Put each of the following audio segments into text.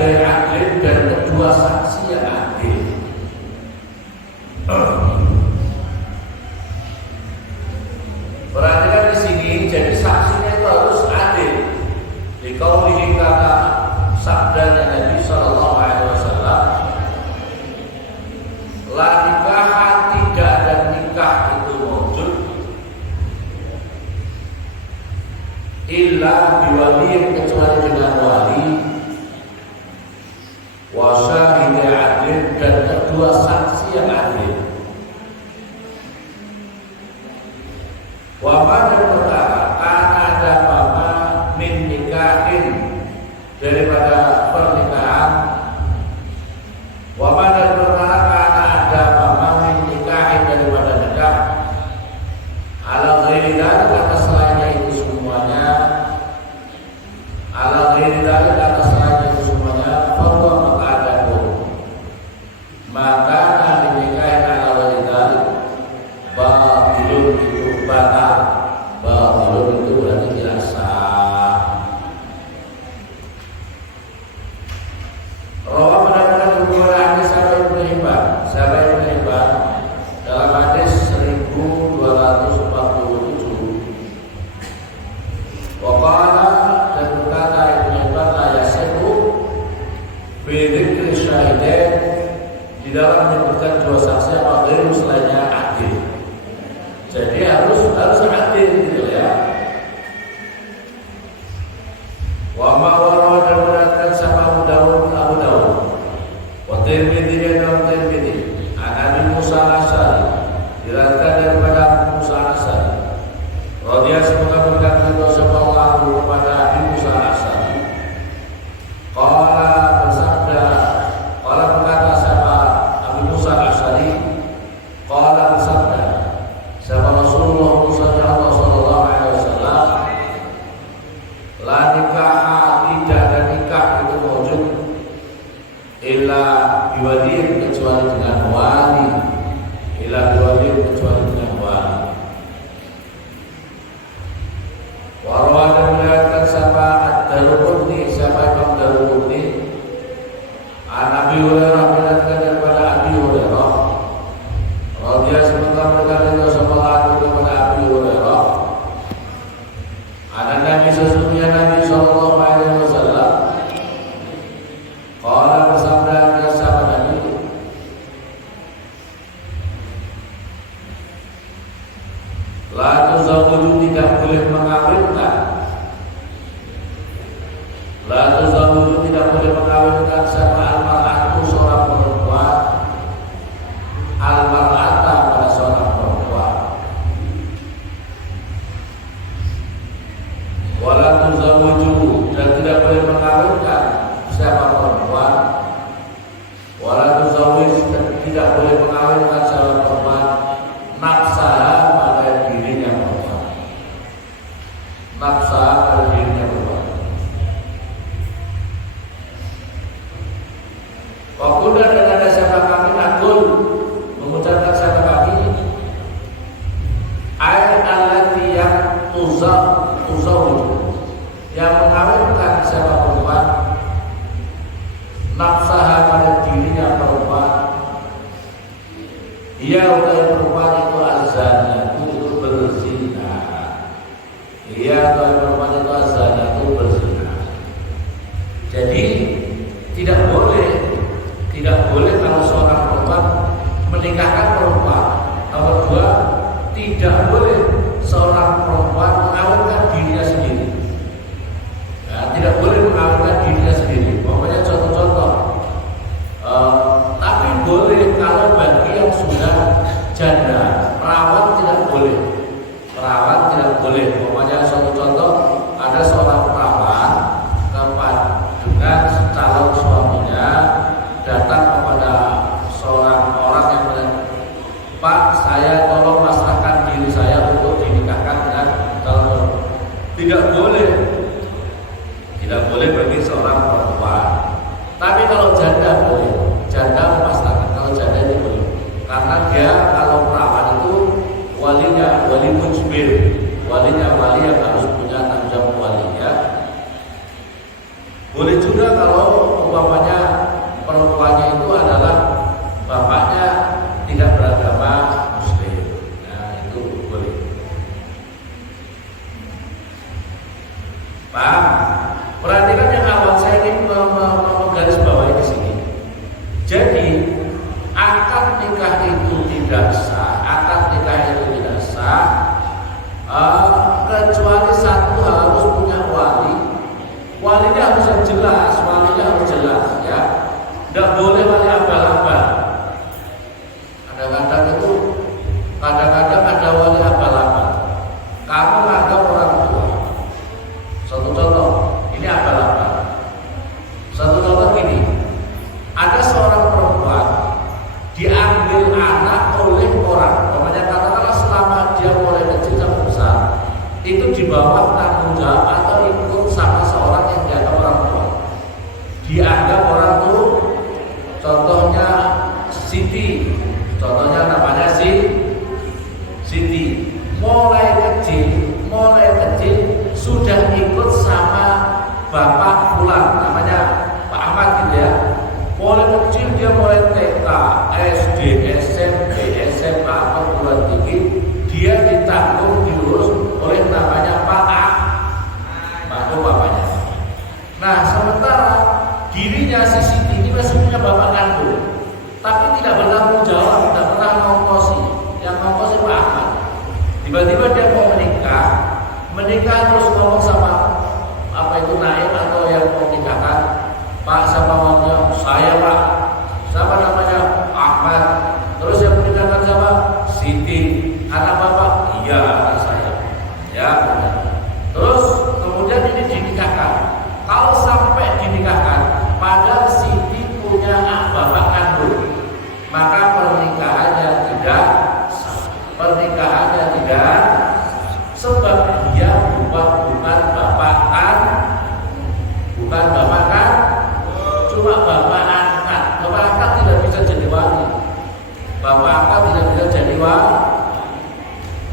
syahidai adil dan kedua saksi yang adil. Perhatikan di sini, jadi saksinya itu harus adil. Di qaulihi kata sabdanya Nabi sallallahu alaihi wasallam, la nikah, tidak ada nikah itu wujud illa biwaliyin, kecuali dengan wali, wa syahidai adil, dan kedua saksi yang adil. Wa pada perkara karena ada apa min nikahin, daripada pernikahan. Wa pada perkara karena ada apa min nikahin, daripada nikah. Ala ghairi dzalik, atas selainnya itu semuanya. Ala ghairi dzalik, atas selainnya itu semuanya. Bahwa maka ada pun maka nanti nikahin ala ghairi dzalik batilun, itu batal. Batilun itu berarti tidak sah. Rawa mendatangkan hubungan hadis sahabat Ibnu Hibban. Sahabat Ibnu Hibban dalam hadis 1247. Waqala, dan berkata Ibnu Hibban, la yasihu bi dzikri syahidain, di dalam menyebutkan dua saksi apa ghairu, selainnya adil. Jadi harus adil gitu ya. Wa ma warawa, dan beratkan sama Abu Dawud wa Tirmidzi, dan Tirmidzi an Abi Musa al-Asy'ari, diriwayatkan daripada Abu Musa al-Asy'ari radhiyallahu semoga berkata sallallahu kepada Abi Musa al-Asy'ari, qala bersabda, qala berkata siapa Abu Musa al-Asy'ari, qala bersabda sama Rasulullah sallallahu alaihi wasallam, la nikah, tidak ada nikah itu wujud illa biwaliyin, kecuali dengan wali. Illa biwaliyin, kecuali dengan wali. Warwa, dan melihatkan siapa Ad-Daruqutni, siapa Imam Daruqutni, an Abi Hurairah, melihatkan daripada Abi Hurairah radhiyallahu semoga berkata sallallahu kepada Abi Hurairah, ada Nabi sesungguhnya Nabi sallallahu alaihi wasallam, qala bersabda kepada Nabi, la tuzawwiju, tidak boleh mengawinkan, la tuzawwiju, tidak boleh mengawinkan sama al-mar'atu, seorang perempuan, al-mar'ata, pada seorang perempuan, wala tuzawwiju, dan tidak boleh mengawinkan siapa perempuan, wala tuzawwij, dan tidak boleh mengawinkan siapa perempuan, nafsaha, pada dirinya perempuan, nafsaha, pada dirinya perempuan. Wakuda, dan ada siapa kami nakul, mengucapkan siapa kami, ayat allati yang tuzawwij, yang mengawinkan siapa perempuan, nafsaha, pada dirinya perempuan, ia utai perempuan itu azana, itu berzina. Ia utai perempuan itu azana, itu berzina. Jadi tidak boleh kalau seorang perempuan menikahkan perempuan. Nomor dua, tidak boleh seorang perempuan mengawinkan dirinya sendiri. Nah, tidak boleh mengawinkan dirinya sendiri. Pokoknya contoh-contoh. Tapi boleh kalau bagi yang sudah janda, perawan tidak boleh. Perawan tidak boleh. Pokoknya suatu contoh, ada seorang perawan dengan calon suaminya datang kepada seorang orang yang bilang, Pak, saya tolong pasrahkan diri saya Tidak boleh wali abal-abal. Kadang-kadang ada wali abal-abal. Kamu nganggap orang tua. Satu contoh, ini abal-abal. Satu contoh gini, ada seorang perempuan diambil anak oleh orang. Namanya katakanlah selama dia mulai kecil sampai besar, itu di bawah tanggung jawab atau ikut sama seorang yang dianggap orang tua. Dianggap orang tua. Contohnya Siti. Contohnya namanya Siti. Mulai kecil sudah ikut sama bapak pulang, namanya Pak Ahmad gitu ya. Mulai kecil dia mulai TK, SD, SMP, SMA, perguruan tinggi, dia ditanggung diurus oleh namanya Pak bapaknya. Nah, sementara dirinya si Siti ini masih punya bapak kandung, tapi tidak bertanggung jawab, tidak pernah ngongkosi. Yang ngongkosi Pak Ahmad. Tiba-tiba dia mau menikah terus ngomong sama apa itu naib atau yang mau nikahkan, Pak siapa namanya? Saya Pak. Siapa namanya? Ahmad. Terus yang menikahkan siapa? Siti. Anak bapak? Iya, anak saya. Ya. Terus kemudian ini dinikahkan. Kalau sampai dinikahkan, padahal Siti punya bapak kandung, maka pernikahannya tidak sebab dia bukan bapak kan, cuma bapak angkat. Bapak angkat tidak bisa jadi wali. Bapak angkat tidak bisa jadi wali.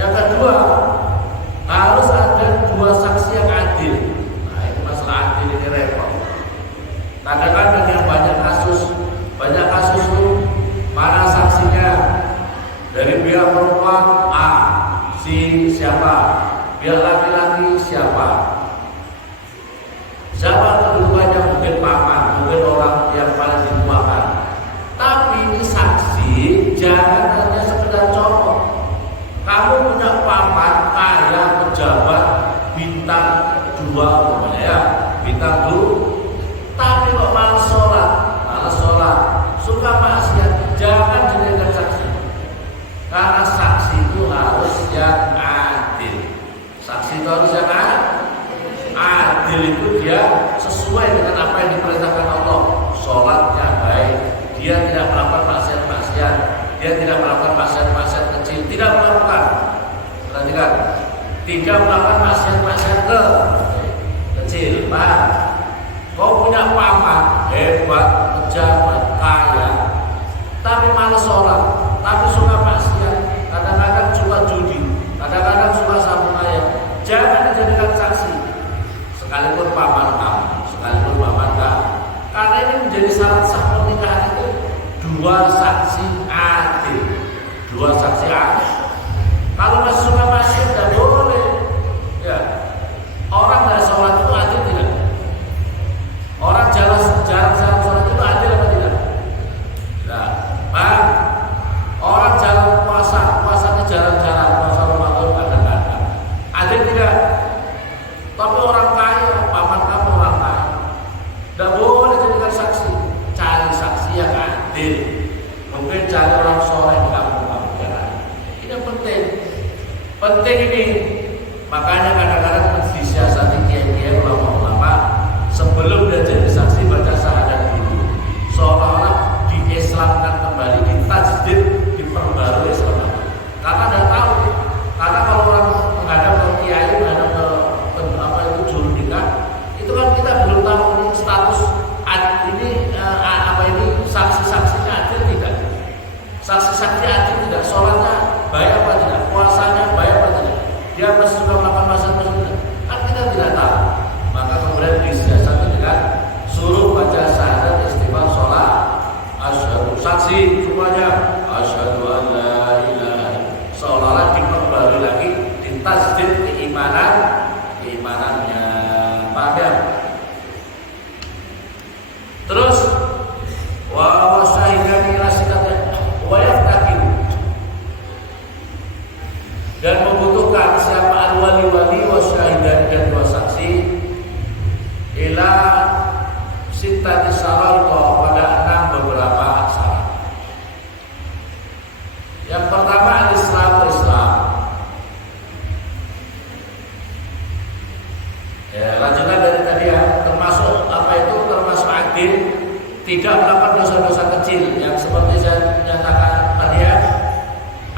Yang kedua, harus ada dua saksi yang adil. Nah, itu masalah adil ini repot. Kadang-kadang yang banyak kasus itu mana saksinya dari pihak perempuan A, si siapa, pihak laki-laki siapa kedudukannya, mungkin paman, mungkin orang yang paling dituakan. Tapi ini saksi jangan hanya sekedar contoh. Kamu punya paman kaya pejabat bintang 2 namanya ya, bintang 2, tapi kok malas sholat, suka maksiat, jangan dijadikan saksi. Karena saksi itu harus yang adil. Saksi itu harus yang adil, itu dia sesuai dengan apa yang diperintahkan Allah. Sholatnya baik, dia tidak melakukan maksiat, dia tidak melakukan maksiat kecil, tidak melakukan. Perhatikan, tidak melakukan maksiat kecil. Pak, kau punya paman hebat, pejabat, kaya, tapi malas sholat, tapi suka maksiat, kadang-kadang suka judi, kadang-kadang suka sambung ayam. Jangan dijadikan saksi, sekalipun paman kamu, sekalipun paman kamu. Karena ini menjadi syarat sah pernikahan itu dua saksi adil. Kalau masih suka maksiat tidak boleh. Ya, orang dari sholat itu adil tidak? Orang jarang sholat itu adil apa tidak? Nah, Bang, orang jarang puasanya jarang-jarang, puasa Ramadan kadang-kadang. Adil tidak? Tapi orang kaya, paman kamu orang kaya, tidak boleh jadikan saksi. Cari saksi yang adil. Mungkin cari orang soleh di kampung-kampung jalan. Ini yang penting ini. Makanya kadang-kadang disiasati kiai-kiai, ulama-ulama, sebelum dia jadi saksi baca syahadat dulu, seolah-olah diislamkan kembali, ditajdid, diperbarui Islam. Karena tidak tahu. Karena kalau orang menghadap ke kiai, menghadap ke apa itu juru nikah, itu kan kita belum tahu ini status ini saksi-saksinya adil tidak, saksi-saksi adil tidak, sholatnya baik apa tidak, puasanya baik apa tidak, dia masih suka melakukan maksiat, kan kita tidak tahu. Maka kemudian disiasati dengan suruh baca syahadat, istighfar, sholat, asyhadu, saksi semuanya asyhadu an la ilaha, seolah-olah diperbarui lagi, ditajdid keimanannya. Paham ya? Terus wa syahidani ila sikatnya wa yaftakiru, dan membutuhkan siapa al-wali wa syahidani, dan dua saksi ila sitati syaraita, pada 6 tidak melakukan dosa-dosa kecil yang seperti saya nyatakan tadi ya.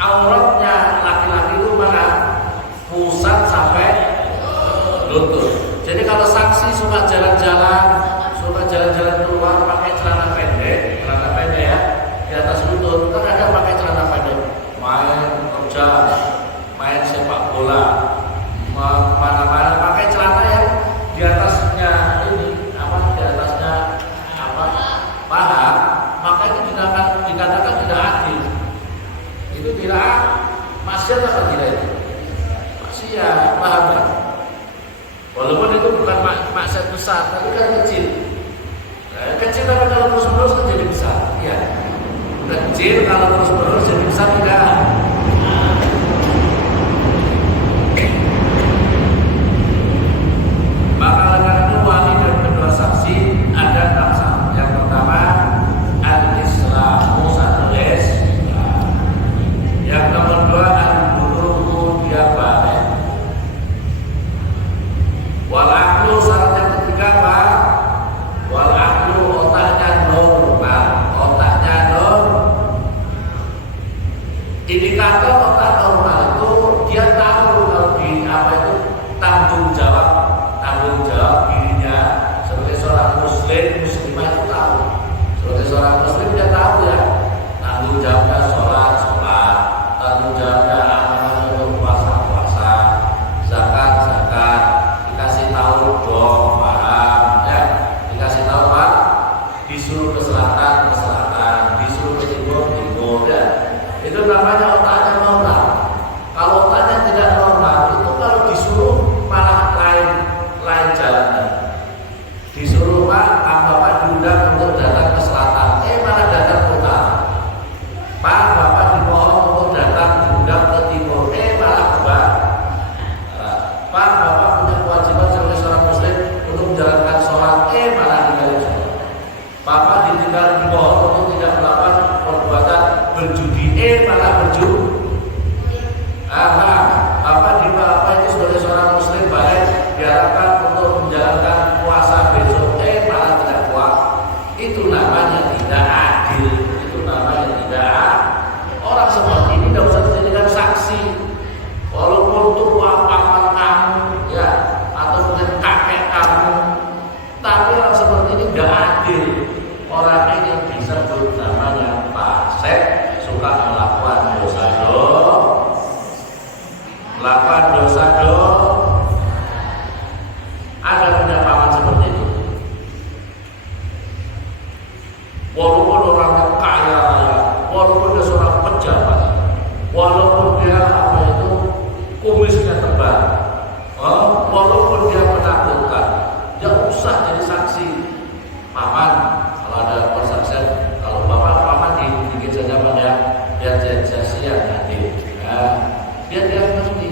Auratnya laki-laki itu mana? Pusat sampai lutut. Jadi kalau saksi suka jalan-jalan keluar pakai celana pendek ya, di atas lutut, kan ada pakai celana pendek, main kerja, main sepak bola, mana-mana pakai celana yang di atasnya ini di atasnya paha, maka itu dikatakan tidak adil. Itu tidak maksiat apa tidak itu? Maksiat, paham kan? Walaupun itu bukan maksiat besar, tapi kan kecil. Kecil tapi kalau terus-menerus kan jadi besar. Iya. Kecil kalau terus-menerus jadi besar tidak. Maka karena itu wali dan kedua saksi ada 6 syarat. Yang pertama al-islamu satu les. Yang nomor 2 al-bulugu dia balik. Wal aqlu syarat yang ketiga apa? Wal aqlu otaknya normal. Indikator otak normal itu dia tahu kalau di tanggung jawab dirinya sebagai seorang muslimah itu tahu. Sebagai seorang muslim dia tahu ya tanggung jawabnya sholat, tanggung jawabnya amanah untuk puasa, zakat, dikasih tahu dong, paham ya, dikasih tahu Pak, disuruh ke selatan, disuruh ke timur ya. Itu namanya otaknya normal. Kalau otaknya tidak normal, itu kalau disuruh malah lain jalannya. Disuruh Bapak diundang untuk datang ke selatan, malah datang ke utara. Bapak dimohon untuk datang diundang ke timur, malah ke barat. Bapak punya kewajiban sebagai seorang muslim untuk menjalankan sholat, malah tinggalin sholat. Bapak dimohon untuk tidak melakukan perbuatan berjudi, malah berjudi. Bapak itu sebagai seorang muslim baik diharapkan untuk menjalankan puasa besok, malah tidak puas. Itu namanya tidak adil. Orang seperti ini tidak usah dijadikan saksi. Walaupun tua paman kamu ya, atau mungkin kakek kamu, tapi orang seperti ini tidak adil. Orang ini disebut namanya fasik, suka melakukan dosa. Ada punya paman seperti itu. Walaupun orangnya kaya raya, walaupun dia seorang pejabat, walaupun dia kumisnya tebal, walaupun dia menakutkan, dia usah jadi saksi. Paman, kalau ada persaksian, kalau paman dikit saja pada biar saksi yang adil. Dia ngerti.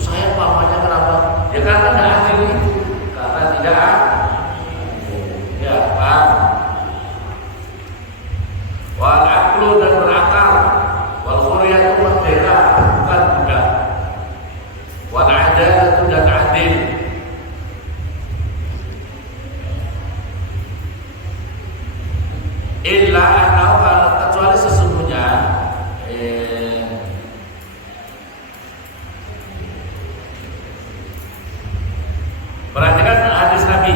Saya pamannya kenapa? Ya karena tidak adil itu. Karena tidak adil. Ya, paham. Wal aqlu dan berakal. Wal khuriyatu merdeka, bukan budak. Wal adalatu dan adil. Illa annahu, kecuali sesungguhnya perhatikan hadis Nabi.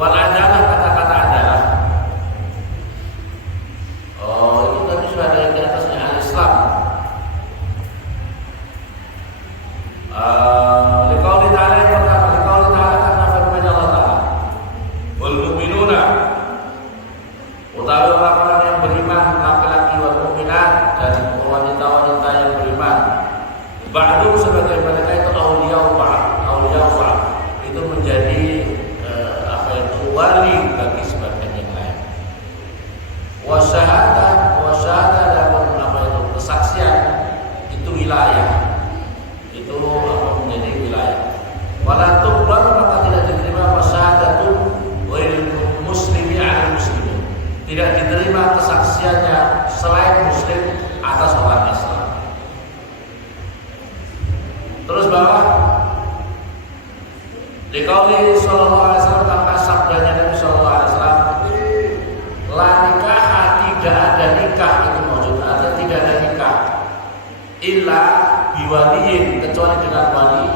Wal adalah, kata-kata adalah. Itu tadi sudah ada yang di atasnya al-Islam. Liqauli ta'ala yang pertama, liqauli ta'ala karena firman Allah Ta'ala. Wal mu'minuna, utawi orang-orang yang beriman, laki-laki wal mu'minat, dan wanita-wanita yang beriman. Ba'du sebagai mereka itu auliya ba'd, itu menjadi wali bagi sebagian yang lain. Wasyahadah dan kesaksian itu wilayah, itu menjadi wilayah. Wala tuqbal, maka tidak diterima wasyahadatu ghairil muslimi 'ala muslimin, tidak diterima kesaksiannya selain muslim atas orang Islam. Terus bawah Dikauli sallallahu alaihi wasallam, maka sabdanya Nabi sallallahu alaihi wasallam, La nikah, tidak ada nikah, itu maksud ada tidak ada nikah. Illa biwaliyin, kecuali dengan wali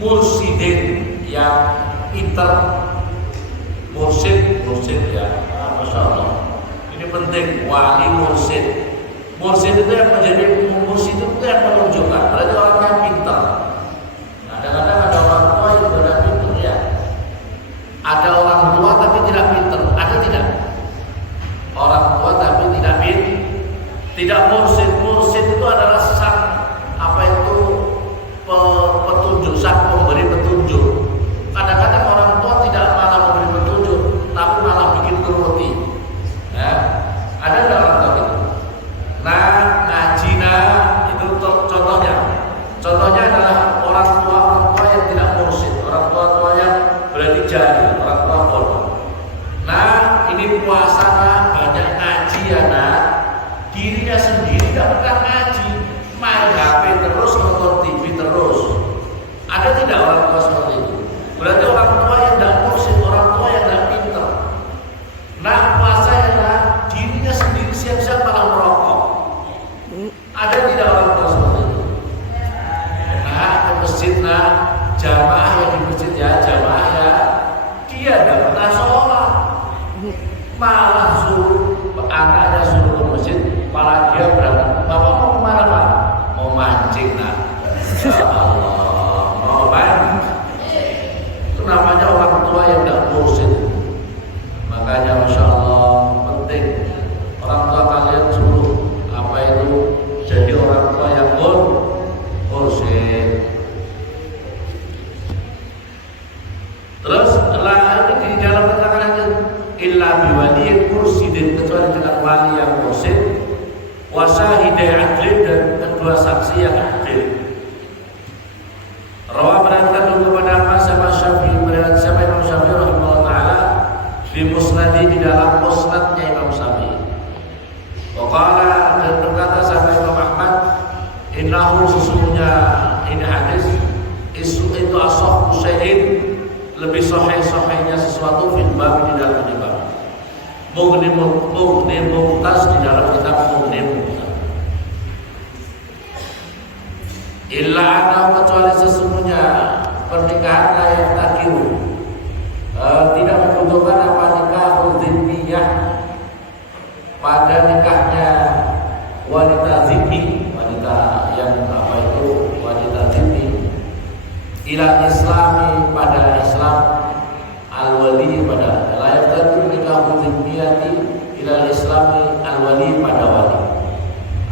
mursidin yang pinter. Mursid ya, masya Allah. Ini penting, wali mursid. Mursid itu yang menjadi mursid itu yang menunjukkan, berarti orang yang pinter. Kadang-kadang ada orang tua yang tidak pinter ya. Ada orang tua tapi tidak pinter, ada tidak? Orang tua tapi tidak mursid. Mursid itu adalah sang petunjuk, sang pemberi petunjuk. Kadang-kadang orang tua tidak malah memberi petunjuk, tapi malah bikin keruti. Ya, ada nggak orang tua itu? Nah, ngajina itu contohnya. Contohnya adalah orang tua yang tidak mursid, orang tua yang berarti jahil, orang tua bodoh. Nah, ini puasa banyak ngaji ya nak. Dirinya sendiri tidak pernah ngaji, main HP terus, nonton TV terus. Ada tidak orang tua seperti itu? Berarti orang tua yang tidak mursid, orang tua yang tidak pintar. Nah, puasa ya nak, dirinya sendiri siap-siap malah merokok. Ada tidak orang tua seperti itu? Nah, ke masjid nah, jamaah yang di masjid ya, jamaah ya, dia tidak pernah sholat, malah suruh anaknya suruh ke masjid, malah dia berangkat. Bapak mau kemana Pak? Mau mancing nak. Ya Allah, mau main. Itu namanya orang tua yang tidak mursid. Makanya masya Allah penting orang tua kalian suruh jadi orang tua yang mursid. Terus setelah ini di dalam keterangan itu illa biwaliyin mursidin, kecuali dengan wali yang mursid, wa syahidai adlin, dan kedua saksi yang adil. Rawa berangkat kepada Imam Syafi'i, berangkat siapa Imam Syafi'i rahimahullah taala di musnadi, di dalam musnadnya Imam Syafi'i. Wa qala, dan berkata sama Imam Ahmad, innahu, sesungguhnya ini hadis itu asahhu syai'in, lebih sahih-sahihnya sesuatu fil bab, di dalam bab. Mughni Mumtaz, di dalam kitab Mughni Mumtaz. Illa annahu, kecuali sesungguhnya pernikahan layak takiru, tidak membutuhkan apa nikahul dhimmiyah, pada nikahnya wanita zimmi, wanita yang wanita zimmi, ila islami, pada Islam, al-wali, pada layak takiru nikahul dhimmiyati ila islami, al-wali, pada wali,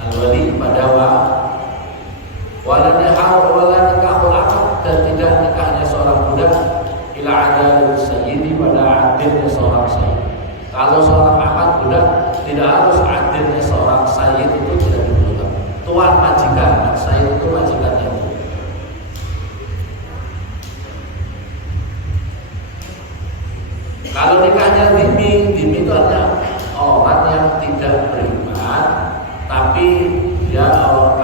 al-wali pada wala nikahul akad, dan tidak nikahnya seorang budak ila adalil sayyidi, pada adilnya seorang sayyid. Kalau seorang akad budak, tidak harus adilnya seorang sayyid, itu tidak dibutuhkan. Tuan majikan, sayyid itu majikannya. Kalau nikahnya dhimmi itu artinya orang yang tidak beriman, tapi dia orang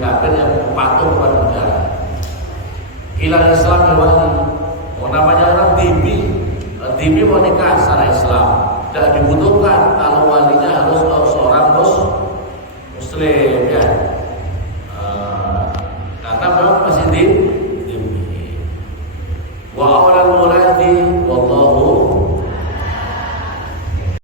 kafir yang patuh kepada negara. Ilal Islam wali, namanya orang dhimmi mau nikah secara Islam, tidak dibutuhkan